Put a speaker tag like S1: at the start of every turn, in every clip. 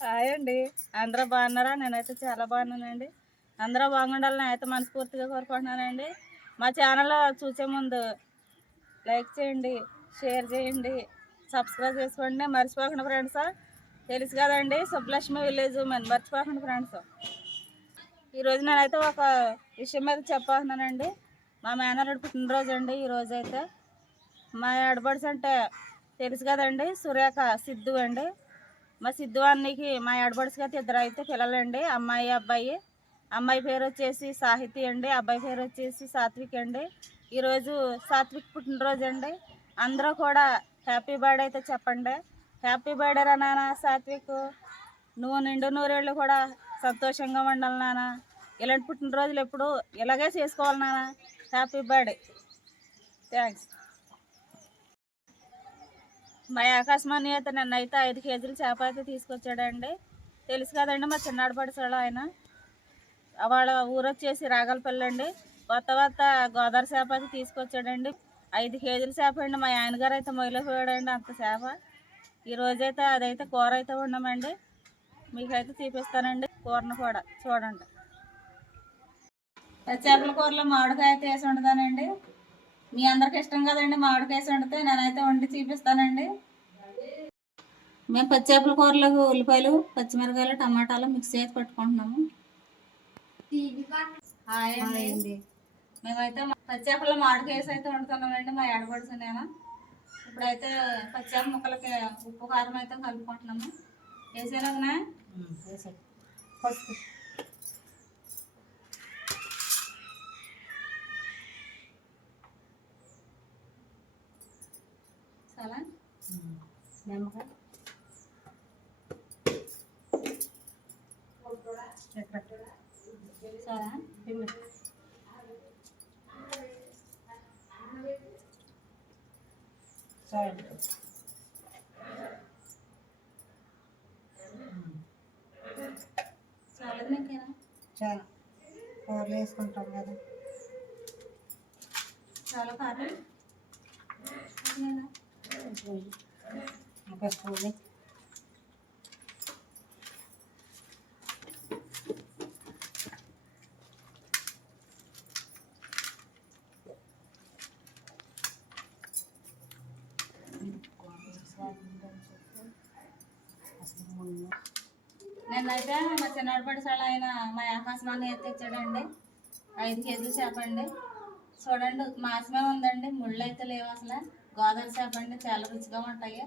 S1: Hi అండి అందరూ బాగున్నారా? నేనైతే చాలా బాగున్నానండి. అందరూ బాగుండాలని అయితే మనస్ఫూర్తిగా కోరుకుంటున్నానండి. మా ఛానల్ చూసే ముందు లైక్ చేయండి షేర్ చేయండి సబ్స్క్రైబ్ చేసుకోండి. మర్చిపోకండి ఫ్రెండ్స్ తెలుసు కదండి సుబ్బలక్ష్మి విలేజ్ మన మర్చిపోకండి ఫ్రెండ్స్ ఈరోజు నేనైతే ఒక విషయం మీద చెప్పాలన్నానండి మా మేనల్లుడి పుట్టినరోజు అండి ఈరోజు అయితే. మా ఆడబడుచు అంటే తెలుసు కదండి సురేఖ సిద్ధు అండి. మా సిద్ధు అన్నకి మా ఆడబడుచుకి అయితే ఇద్దరు అయితే పిల్లలండి అమ్మాయి అబ్బాయి. అమ్మాయి పేరు వచ్చేసి సాహితి అండి అబ్బాయి పేరు వచ్చేసి సాత్విక్ అండి. ఈరోజు సాత్విక్ పుట్టినరోజు అండి. అందరూ కూడా హ్యాపీ బర్త్డే అయితే చెప్పండి. హ్యాపీ బర్త్డే రా నాన్న సాత్విక్. నువ్వు నిండు నూరేళ్ళు కూడా సంతోషంగా ఉండాలి నాన్న. ఇలాంటి పుట్టినరోజులు ఎప్పుడు ఇలాగే చేసుకోవాలి నాన్న. Happy birthday. థ్యాంక్స్. మా ఆకాశమాని అయితే నన్ను అయితే ఐదు కేజీలు చేప అయితే తీసుకొచ్చాడండి. తెలుసు కదండి మా చిన్నాడు పడిసాడు ఆయన. వాళ్ళ ఊరు వచ్చేసి రాగలపల్లి అండి కొత్త కొత్త గోదావరి చేప అయితే తీసుకొచ్చాడండి. ఐదు కేజీల చేప అండి. మా ఆయనగారు అయితే మొయిలిపోయాడండి అంత చేప. ఈరోజైతే అదైతే కూర అయితే ఉండమండి మీకైతే చూపిస్తానండి కూరను కూడా చూడండి. చేపల కూరలో మామిడికాయ అయితే వేసి ఉండదానండి మీ అందరికి ఇష్టం కదండి మామిడికాయ వేసి వండితే నేనైతే వండి చూపిస్తానండి. మేము పచ్చేపల కూరలకు ఉల్లిపాయలు పచ్చిమిరకాయలు టమాటాలు మిక్స్ చేసి పెట్టుకుంటున్నాము. హాయ్ అండి. మేమైతే పచ్చేపల మామిడికాయ వేసి అయితే వండుతున్నామండి మా ఎడబడుసు నేను ఇప్పుడైతే పచ్చేప ముక్కలకి ఉప్పు కారం అయితే కలుపుకుంటున్నాము. వేసేలాగనా చాలా చాలా. చాలా నీకేనా
S2: చాలా కూరలు వేసుకుంటాం కదా
S1: చాలా కారణం ఇదేనా? నిన్నైతే మా చిన్నాడు సార్ ఆయన మా ఆకాశమాన్ని ఎత్తిచ్చాడండి ఐదు కేజీలు చేపండి చూడండి మాసమే ఉందండి. ముళ్ళు అయితే లేవు అసలు. గోదావరి చేప అండి. చాలా రుచిగా ఉంటాయి.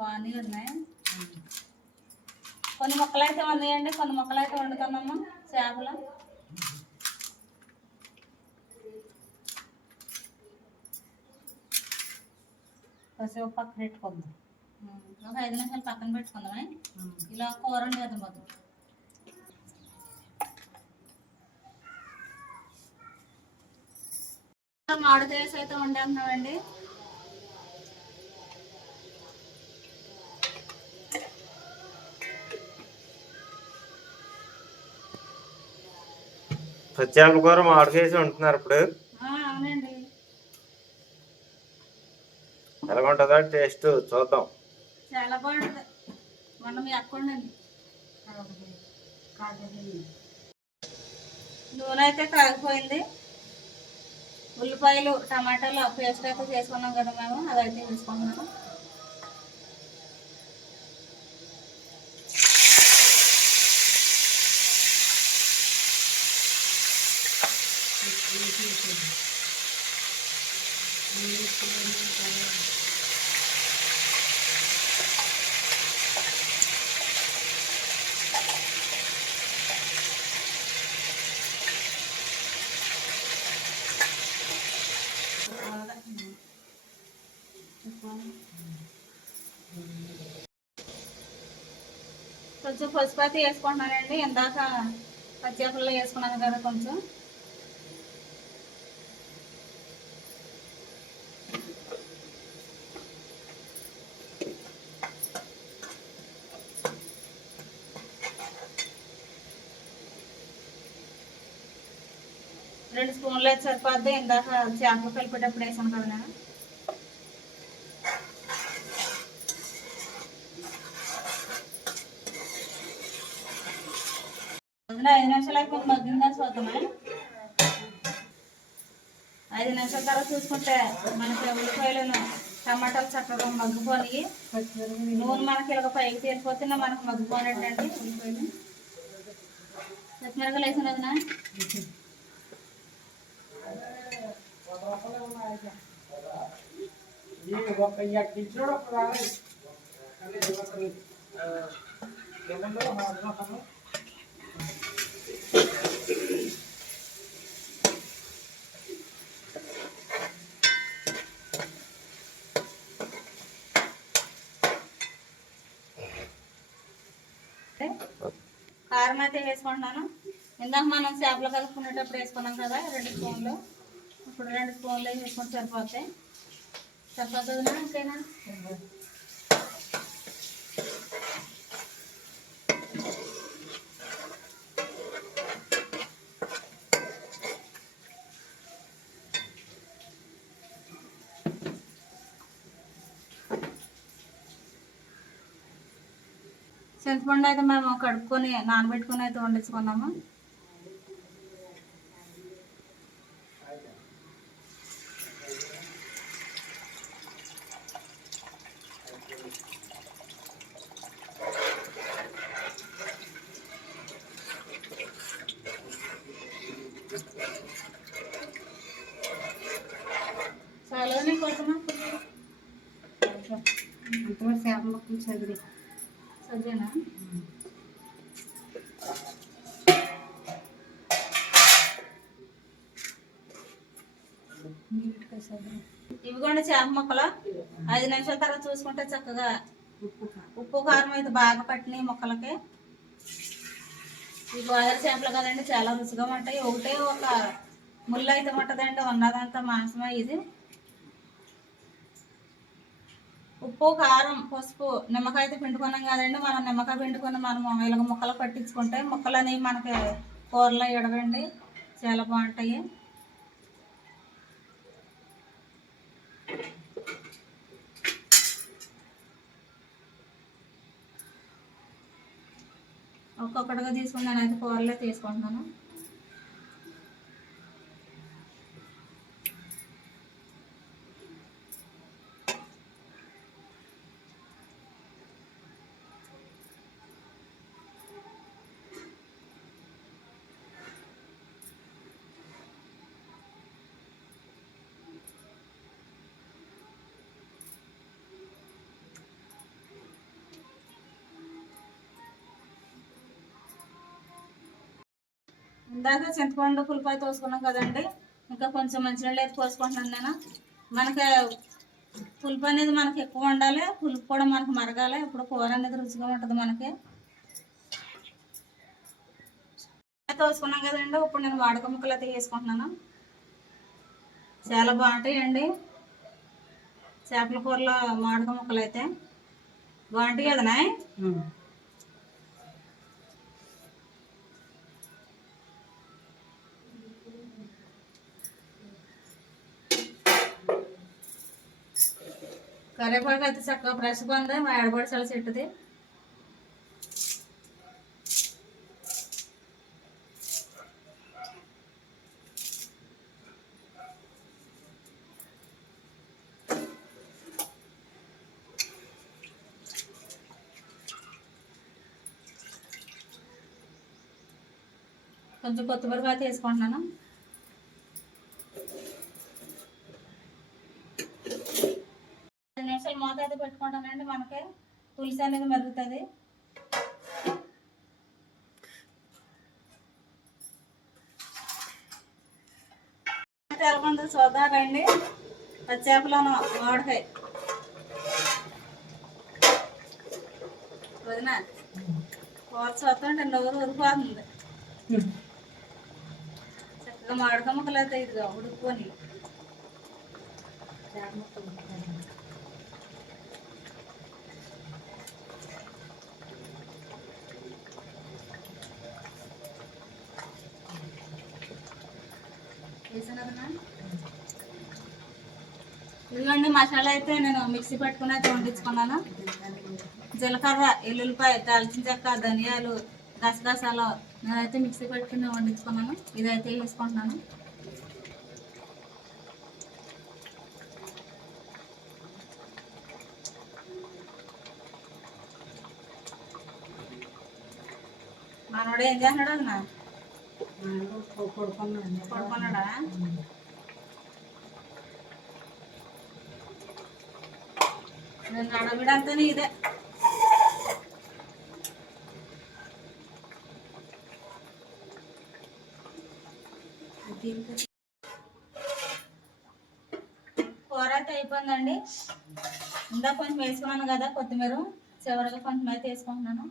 S1: బాగున్నాయి ఉన్నాయి. కొన్ని మొక్కలు అయితే ఉన్నాయండి కొన్ని మొక్కలు అయితే వండుతున్నాము చేపలు.
S2: కాసేపు పక్కన పెట్టుకుందాం.
S1: ఒక ఐదు నిమిషాలు పక్కన పెట్టుకుందామే? ఇలా కూర మాకు మామిడికాయ అయితే వండేస్తున్నామండి.
S3: పచ్చేపల కూర మామిడికేసి ఉంటున్నారు ఇప్పుడు. ఎలా ఉంటుందో టేస్ట్? చూద్దాం.
S1: చాలా బాగుంటుంది. మొన్న మీ నూనె అయితే కాగిపోయింది. ఉల్లిపాయలు టమాటాలు పేస్ట్ అయితే చేసుకున్నాం కదా మేము. అదైతే వేసుకుంటున్నాము కొంచెం పసుపు అయితే వేసుకుంటున్నానండి. ఇందాక పచ్చేపల్లో వేసుకున్నాను కదా కొంచెం. రెండు స్పూన్లు అయితే సరిపోద్ది. ఇందాక చేపలు కలిపేటప్పుడు వేసాను కదా నేను. ఐదు నిమిషాలు అయిపోయింది. మగ్గిందా చూద్దామా? ఐదు నిమిషాల తర్వాత చూసుకుంటే మనకి ఉల్లిపాయలను టమాటాలు చక్కగా మగ్గిపోయి నూనె మనకి ఇలా పైకి తీరిపోతున్నా మనకు మగ్గిపోయినట్టండి. ఉల్లిపాయలు. పచ్చిమిరకాయలు వేసిన వదినా కారం అయితే వేసుకుంటున్నాను. ఇందాక మనం చేపలు కలుపుకునేటప్పుడు వేసుకున్నాం కదా రెండు స్పూన్లు. ఇప్పుడు రెండు స్పూన్లు వేసుకుంటే సరిపోతాయి. సరిపోతుందినా ఇంకైనా? చింతపండు అయితే మేము కడుక్కొని నానబెట్టుకొని అయితే వండించుకున్నాము చాలా కోసమా
S2: అంతలో చేప ముక్కలు చదివి.
S1: సజ్జనా
S2: నీట్గా చదివి.
S1: ఇవి కూడా చేప ముక్కలు. ఐదు నిమిషాల తర్వాత చూసుకుంటే చక్కగా
S2: ఉప్పు కారం.
S1: ఉప్పు కారం అయితే బాగా పట్టినాయి ముక్కలకి. ఈ గోదావరి చేపలు కదండి చాలా రుచిగా ఉంటాయి. ఒకటే ఒక ముళ్ళు అయితే ఉంటుందండి ఉన్నదంతా మాంసమే ఇది. ఉప్పు కారం పసుపు నిమ్మకాయ అయితే పిండుకున్నాం కదండి. మనం నిమ్మకాయ పిండుకొని మనం ఇలాగ ముక్కలు పట్టించుకుంటే ముక్కలు అనేవి మనకి కూరలో ఎడవండి. చాలా బాగుంటాయి. ఒక్కొక్కటిగా తీసుకుని అయితే కూరలో తీసుకుంటున్నాను. ఇందాక చింతపండు పులిపాయ తోసుకున్నాం కదండి. ఇంకా కొంచెం మంచినీళ్ళు అయితే పోసుకుంటున్నాను నేను. మనకి పులుపు అనేది మనకి ఎక్కువ ఉండాలి పులుపు కూడా మనకు మరగాలి. ఇప్పుడు కూర అనేది రుచిగా ఉంటుంది మనకి. తోసుకున్నాం కదండి. ఇప్పుడు నేను వాడక ముక్కలు అయితే వేసుకుంటున్నాను. చాలా బాగుంటాయండి. చేపల కూరలో మాడక ముక్కలు అయితే. బాగుంటాయి కదనా? కరివేపాకు అయితే చక్కగా ఫ్రెష్గా ఉంది. మా ఆడపడిచాల చెట్టుది. కొంచెం కొత్తిమీర బాగా తీసుకుంటున్నాను రెండు అయితే పెట్టుకుంటానండి మనకి తులసి అనేది మరుగుతుంది. తెలకొండ చూద్దాం పచ్చేపలను మామిడికాయ. వదిన కూర చూద్దాం నవ్వురు ఉరిపోతుంది చక్కగా మామిడికాయ ముక్కలు అయితే ఇదిగా ఉడుక్కొని
S2: చేప ముక్కలు ఉప్పు.
S1: వేసినదనా ఇదిగోండి మసాలా అయితే నేను మిక్సీ పట్టుకుని అయితే వండించుకున్నాను. జీలకర్ర ఎల్లుల్లిపాయ దాల్చిన చెక్క ధనియాలు గసగసాలు నేనైతే మిక్సీ పెట్టుకుని వండించుకున్నాను. ఇదైతే వేసుకుంటున్నాను. మనోడు ఏం చేస్తున్నాడు అన్న? పడుకున్నాడా. నేను నడబిడంతా ఇదే కూర అయితే అయిపోయిందండి ఇందాక కొంచెం వేసుకున్నాను కదా కొత్తిమీర చివరిగా కొంచెం అయితే వేసుకుంటున్నాను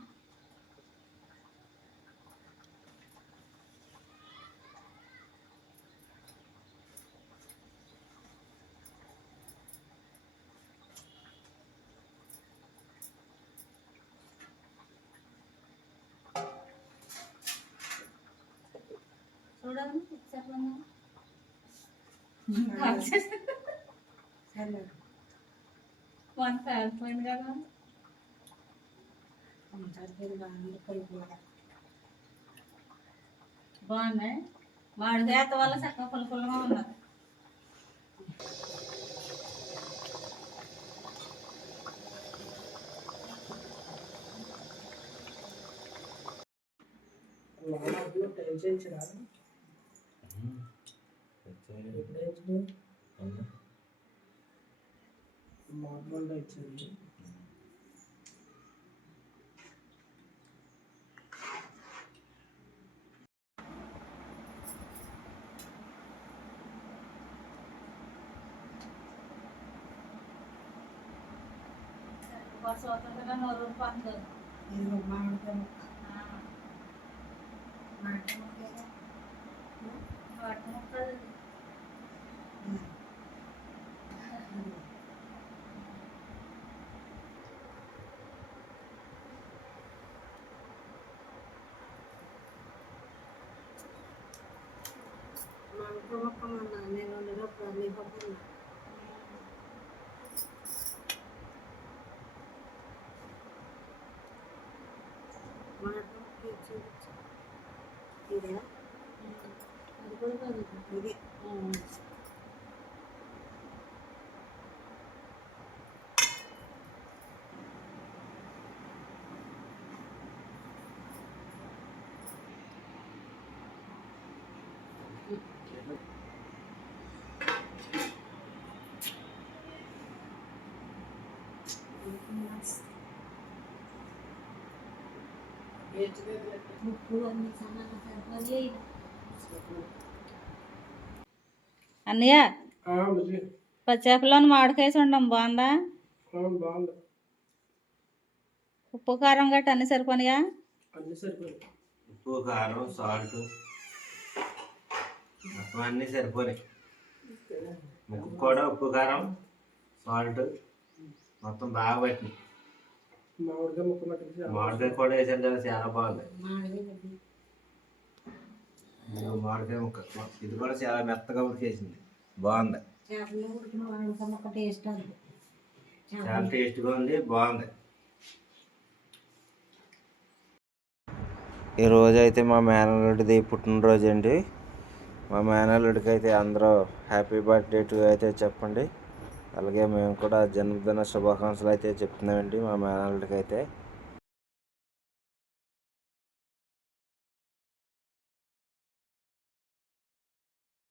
S1: చూడండి చెప్పండి
S2: సరే
S1: వన్ కాలిపోయింది కదా
S2: సరిగ్గా బాగుంది కలిపి
S1: బాగున్నాయి మామిడికాయ వల్ల చక్కగా పుల్ల పుల్లగా ఉన్నది స్వతంత్రంగా నోరు పండు
S2: ఇదిగో మామిడికాయ ముక్క మామిడికాయ ముక్క ఏదో.
S1: వాటి ముక్కలు
S2: మామిడికాయ ముక్క మొన్న నేను ముక్క ఇది చూపించు. ఇదే
S1: అది కూడా
S2: ఇది
S1: అన్నయ్య పచ్చేపలోని మామిడికాయ చూడడం బాగుందా?
S4: బాగుంది.
S1: ఉప్పు కారం గట్ట అన్ని సరిపోనియా?
S4: అన్ని సరిపోయి
S3: ఉప్పు కారం సాల్ట్. మొత్తం అన్నీ సరిపోయి ముక్కు కూడా ఉప్పు కారం సాల్ట్ మొత్తం బాగా పట్టింది
S4: మామిడికాయ
S3: కూడా వేసారు కదా చాలా బాగుంది.
S2: మామిడికాయ
S3: ముక్క. ఇది కూడా చాలా మెత్తగా ఉడికేసింది. బాగుంది. చాలా టేస్ట్గా ఉంది బాగుంది. ఈ రోజు అయితే మా మేనల్లుడిది పుట్టినరోజు అండి మా మేనల్లుడికి అయితే అందరూ హ్యాపీ బర్త్డే టు అయితే చెప్పండి. అలాగే మేము కూడా జన్మదిన శుభాకాంక్షలు అయితే చెప్తున్నామండి మా మేనల్లుడికి అయితే.